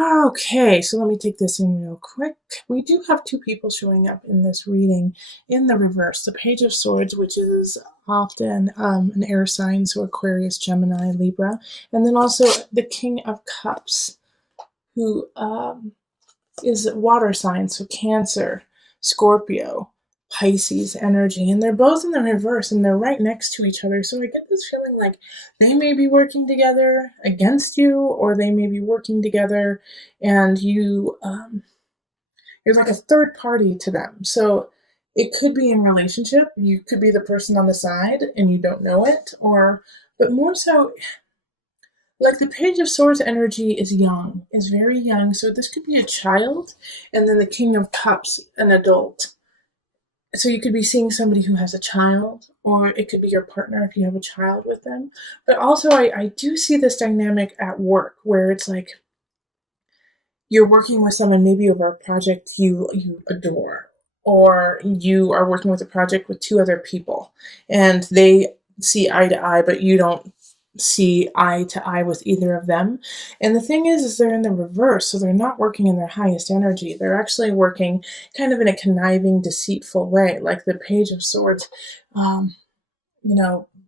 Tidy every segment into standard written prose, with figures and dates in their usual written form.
Okay, so let me take this in real quick. We do have two people showing up in this reading in the reverse. The Page of Swords, which is often an air sign, so Aquarius, Gemini, Libra, and then also the King of Cups, who is water sign, so Cancer, Scorpio, Pisces energy, and they're both in the reverse and they're right next to each other. So I get this feeling like they may be working together against you, or they may be working together and you're like a third party to them. So it could be in relationship. You could be the person on the side and you don't know it, or but more so like the Page of Swords energy is young, is very young. So this could be a child, and then the King of Cups, an adult. So you could be seeing somebody who has a child, or it could be your partner if you have a child with them. But also, I do see this dynamic at work where it's like you're working with someone maybe over a project you adore, or you are working with a project with two other people, and they see eye to eye, but you don't see eye to eye with either of them. And the thing is they're in the reverse, so they're not working in their highest energy. They're actually working kind of in a conniving, deceitful way, like the Page of Swords. Um,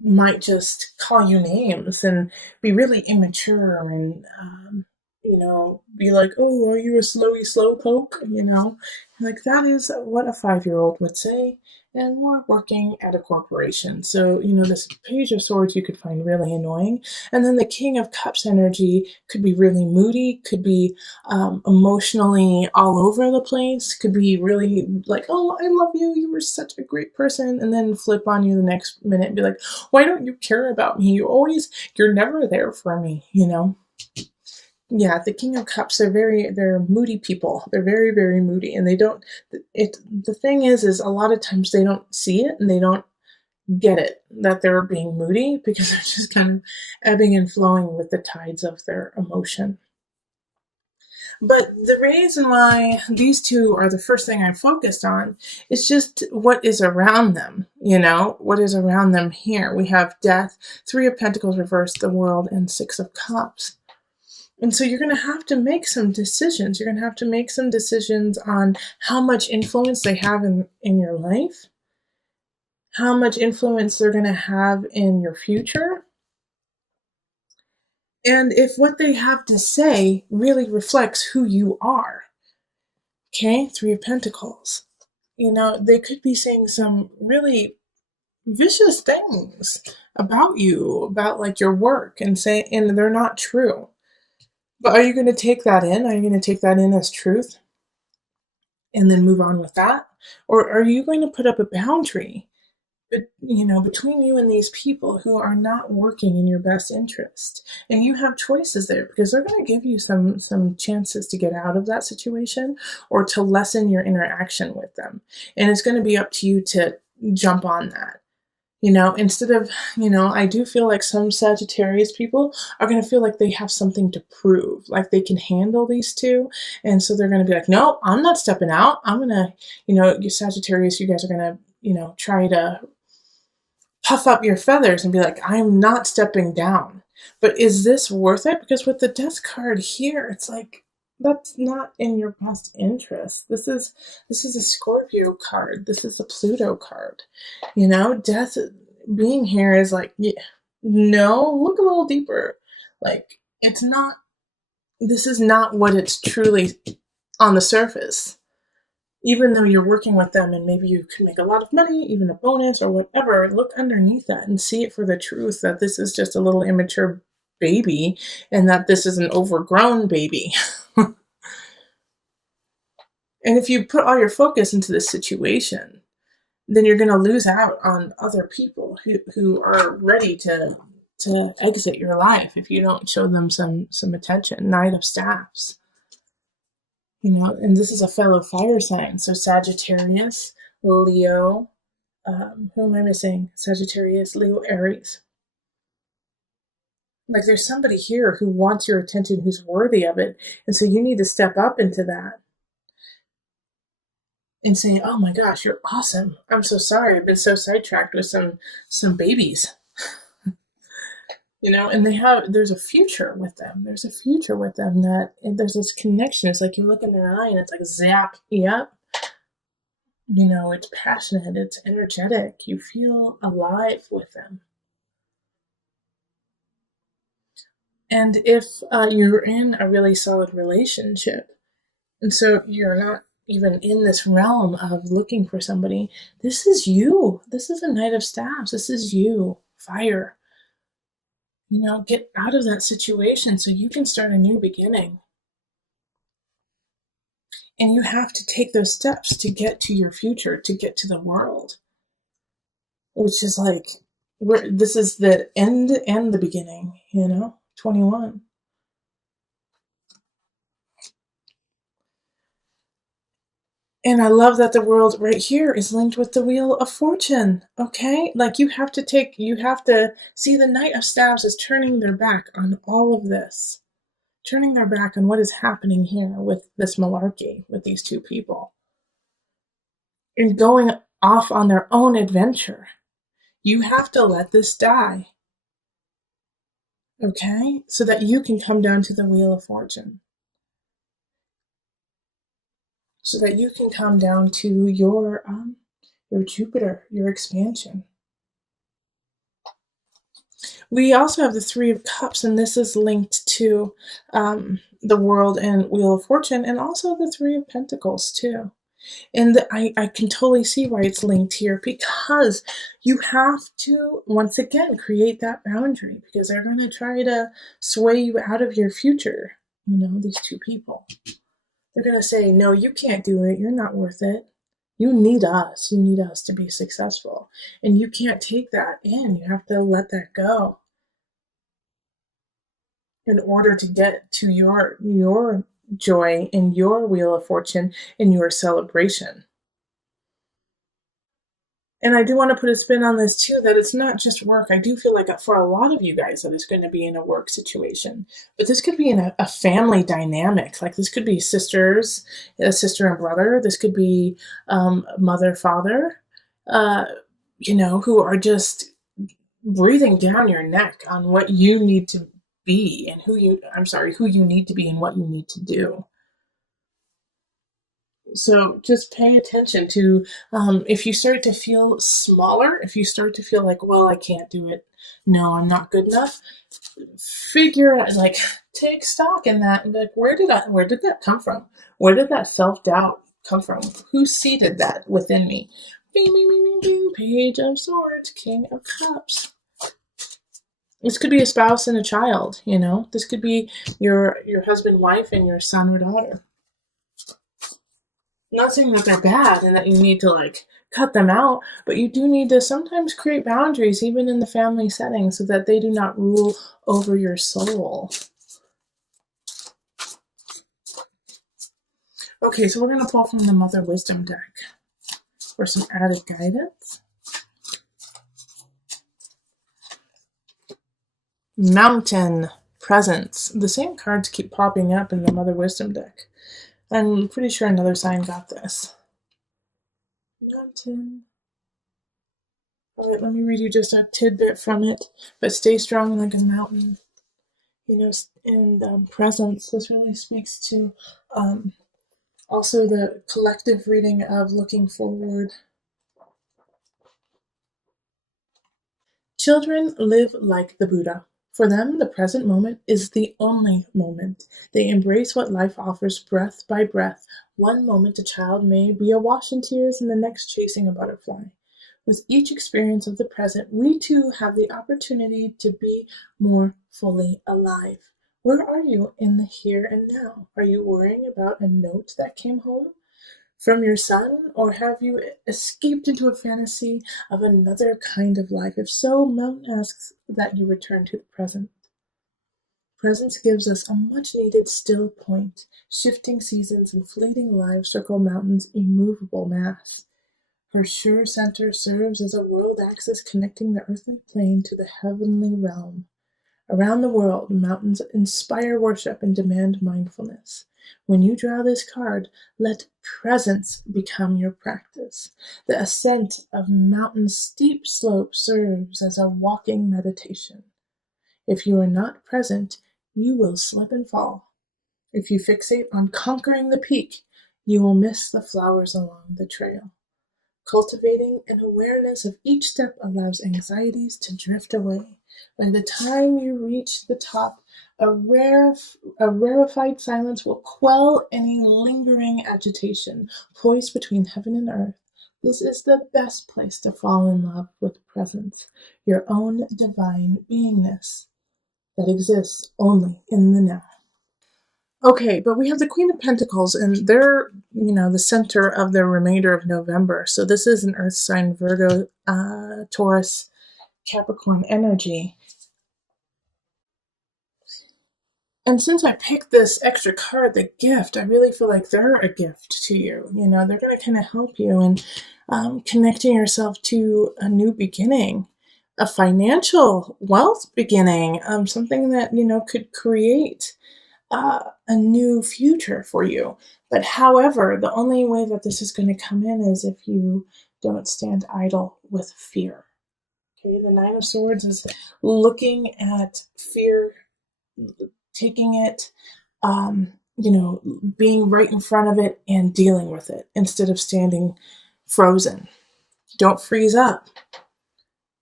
might just call you names and be really immature and be like, oh, are you a slowy slowpoke? Like that is what a 5-year-old would say. And we're working at a corporation. So, this Page of Swords you could find really annoying. And then the King of Cups energy could be really moody, could be emotionally all over the place, could be really like, oh, I love you, you were such a great person. And then flip on you the next minute and be like, why don't you care about me? You're never there for me. Yeah, the King of Cups, they're moody people. They're very, very moody. And they don't the thing is a lot of times they don't see it and they don't get it that they're being moody because they're just kind of ebbing and flowing with the tides of their emotion. But the reason why these two are the first thing I focused on is just what is around them, what is around them here. We have Death, Three of Pentacles reversed, the World, and Six of Cups. And so you're going to have to make some decisions. You're going to have to make some decisions on how much influence they have in your life, how much influence they're going to have in your future, and if what they have to say really reflects who you are. Okay, Three of Pentacles. They could be saying some really vicious things about you, about like your work, and they're not true. But are you going to take that in? Are you going to take that in as truth and then move on with that? Or are you going to put up a boundary, between you and these people who are not working in your best interest? And you have choices there because they're going to give you some chances to get out of that situation or to lessen your interaction with them. And it's going to be up to you to jump on that. Instead of, I do feel like some Sagittarius people are going to feel like they have something to prove, like they can handle these two. And so they're going to be like, no, I'm not stepping out. I'm going to, you Sagittarius, you guys are going to, try to puff up your feathers and be like, I'm not stepping down. But is this worth it? Because with the Death card here, it's like, that's not in your best interest. This is a Scorpio card. This is a Pluto card. Death being here is like, yeah, no, look a little deeper. Like, this is not what it's truly on the surface. Even though you're working with them and maybe you can make a lot of money, even a bonus or whatever, look underneath that and see it for the truth that this is just a little immature baby and that this is an overgrown baby. And if you put all your focus into this situation, then you're going to lose out on other people who are ready to exit your life if you don't show them some attention. Knight of Staffs. And this is a fellow fire sign. So Sagittarius, Leo, who am I missing? Sagittarius, Leo, Aries. Like there's somebody here who wants your attention, who's worthy of it. And so you need to step up into that and say, oh my gosh, you're awesome. I'm so sorry. I've been so sidetracked with some babies. and there's a future with them. There's a future with them that and there's this connection. It's like you look in their eye and it's like zap, yep. It's passionate, it's energetic. You feel alive with them. And if you're in a really solid relationship, and so you're not even in this realm of looking for somebody, this is you. This is a Knight of Staffs. This is you. Fire. Get out of that situation so you can start a new beginning. And you have to take those steps to get to your future, to get to the world, which is like, this is the end and the beginning, 21. And I love that the world right here is linked with the Wheel of Fortune. Okay? Like you have to see the Knight of Staffs is turning their back on all of this, turning their back on what is happening here with this malarkey, with these two people, and going off on their own adventure. You have to let this die. Okay? So that you can come down to the Wheel of Fortune. So that you can come down to your Jupiter, your expansion. We also have the Three of Cups, and this is linked to the World and Wheel of Fortune, and also the Three of Pentacles too. And I can totally see why it's linked here, because you have to, once again, create that boundary, because they're going to try to sway you out of your future. These two people. They're going to say, no, you can't do it. You're not worth it. You need us. You need us to be successful. And you can't take that in. You have to let that go in order to get to your joy and your Wheel of Fortune and your celebration. And I do want to put a spin on this too, that it's not just work. I do feel like for a lot of you guys that it's going to be in a work situation, but this could be in a family dynamic. Like this could be sisters, a sister and brother. This could be mother, father, who are just breathing down your neck on what you need to be and who you need to be and what you need to do. So just pay attention to if you start to feel smaller, if you start to feel like, well, I can't do it. No, I'm not good enough. Figure out, like, take stock in that and be like, where did that come from? Where did that self-doubt come from? Who seeded that within me? Bing, bing, bing, bing, bing. Page of Swords, King of Cups. This could be a spouse and a child, This could be your husband, wife, and your son or daughter. Not saying that they're bad and that you need to cut them out, but you do need to sometimes create boundaries even in the family setting so that they do not rule over your soul. Okay, so we're going to pull from the Mother Wisdom deck for some added guidance. Mountain, Presence. The same cards keep popping up in the Mother Wisdom deck. I'm pretty sure another sign got this. Mountain. All right, let me read you just a tidbit from it. But stay strong like a mountain. And presence. This really speaks to also the collective reading of looking forward. Children live like the Buddha. For them, the present moment is the only moment. They embrace what life offers breath by breath. One moment a child may be awash in tears and the next chasing a butterfly. With each experience of the present, we too have the opportunity to be more fully alive. Where are you in the here and now? Are you worrying about a note that came home from your son, or have you escaped into a fantasy of another kind of life? If so, Mountain asks that you return to the present. Presence gives us a much-needed still point. Shifting seasons and fleeting lives circle Mountain's immovable mass. Her sure center serves as a world axis connecting the earthly plane to the heavenly realm. Around the world, mountains inspire worship and demand mindfulness. When you draw this card, let presence become your practice. The ascent of mountain's steep slope serves as a walking meditation. If you are not present, you will slip and fall. If you fixate on conquering the peak, you will miss the flowers along the trail. Cultivating an awareness of each step allows anxieties to drift away. By the time you reach the top, a rarefied silence will quell any lingering agitation. Poised between heaven and earth, this is the best place to fall in love with presence, your own divine beingness that exists only in the now. Okay, but we have the Queen of Pentacles, and they're, the center of the remainder of November. So this is an Earth sign, Virgo, Taurus, Capricorn energy. And since I picked this extra card, the gift, I really feel like they're a gift to you. They're going to kind of help you in connecting yourself to a new beginning, a financial wealth beginning, something that, could create a new future for you. But however, the only way that this is going to come in is if you don't stand idle with fear. Okay, the Nine of Swords is looking at fear, taking it, being right in front of it and dealing with it instead of standing frozen. Don't freeze up,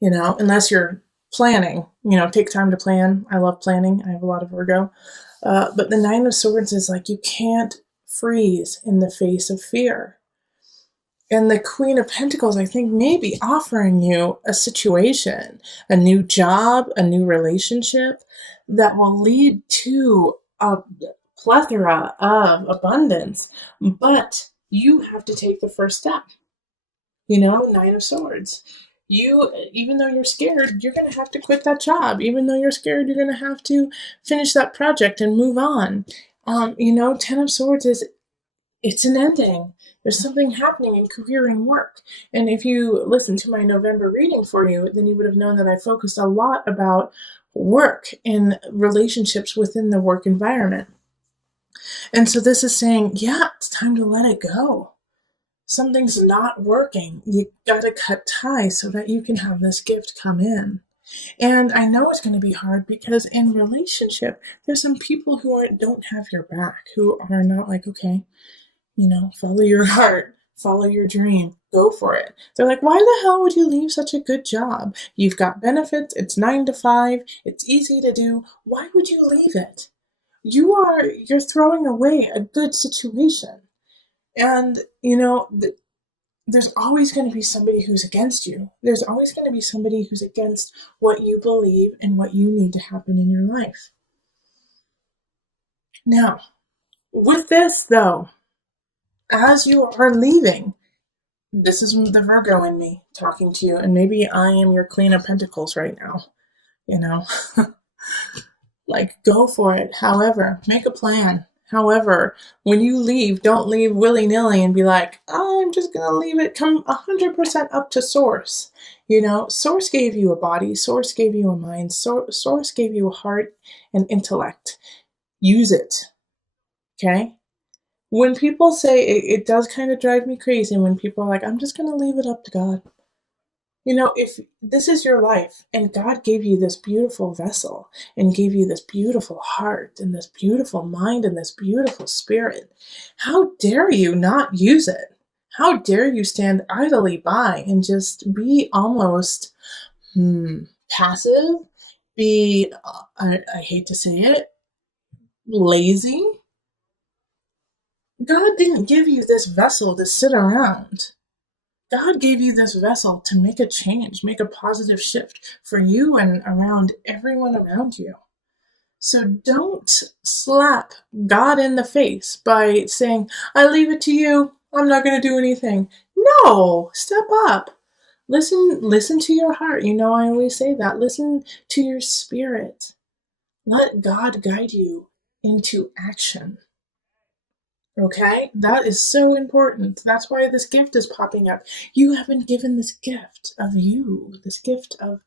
unless you're planning, take time to plan. I love planning. I have a lot of Virgo. But the Nine of Swords is like you can't freeze in the face of fear. And the Queen of Pentacles, I think, may be offering you a situation, a new job, a new relationship that will lead to a plethora of abundance. But you have to take the first step. Nine of Swords. Even though you're scared, you're going to have to quit that job. Even though you're scared, you're going to have to finish that project and move on. Ten of Swords it's an ending. There's something happening in career and work. And if you listen to my November reading for you, then you would have known that I focused a lot about work and relationships within the work environment. And so this is saying, yeah, it's time to let it go. Something's not working. You gotta cut ties so that you can have this gift come in. And I know it's going to be hard because in relationship, there's some people who don't have your back, who are not like, okay, follow your heart, follow your dream, go for it. They're like, why the hell would you leave such a good job? You've got benefits, it's 9 to 5, it's easy to do. Why would you leave it? You're throwing away a good situation. And, there's always going to be somebody who's against you. There's always going to be somebody who's against what you believe and what you need to happen in your life. Now, with this, though, as you are leaving, this is the Virgo in me talking to you, and maybe I am your Queen of Pentacles right now, like, go for it. However, make a plan. However, when you leave, don't leave willy-nilly and be like, oh, I'm just going to leave it. Come 100% up to Source. Source gave you a body. Source gave you a mind. Source gave you a heart and intellect. Use it. Okay? When people say, it does kind of drive me crazy when people are like, I'm just going to leave it up to God. If this is your life and God gave you this beautiful vessel and gave you this beautiful heart and this beautiful mind and this beautiful spirit, how dare you not use it? How dare you stand idly by and just be almost passive, be, I hate to say it, lazy? God didn't give you this vessel to sit around. God gave you this vessel to make a change, make a positive shift for you and around everyone around you. So don't slap God in the face by saying, I leave it to you. I'm not going to do anything. No, step up. Listen to your heart. I always say that. Listen to your spirit. Let God guide you into action. Okay, that is so important. That's why this gift is popping up. You have been given this gift of you, this gift of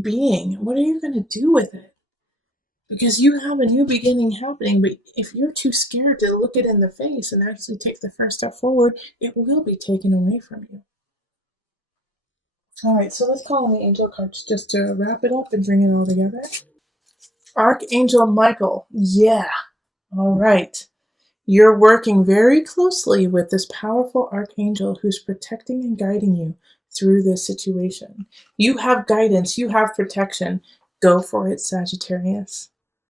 being. What are you going to do with it? Because you have a new beginning happening, but if you're too scared to look it in the face and actually take the first step forward, it will be taken away from you. All right, so let's call on the angel cards just to wrap it up and bring it all together. Archangel Michael. Yeah. All right. You're working very closely with this powerful archangel who's protecting and guiding you through this situation. You have guidance, you have protection. Go for it, Sagittarius.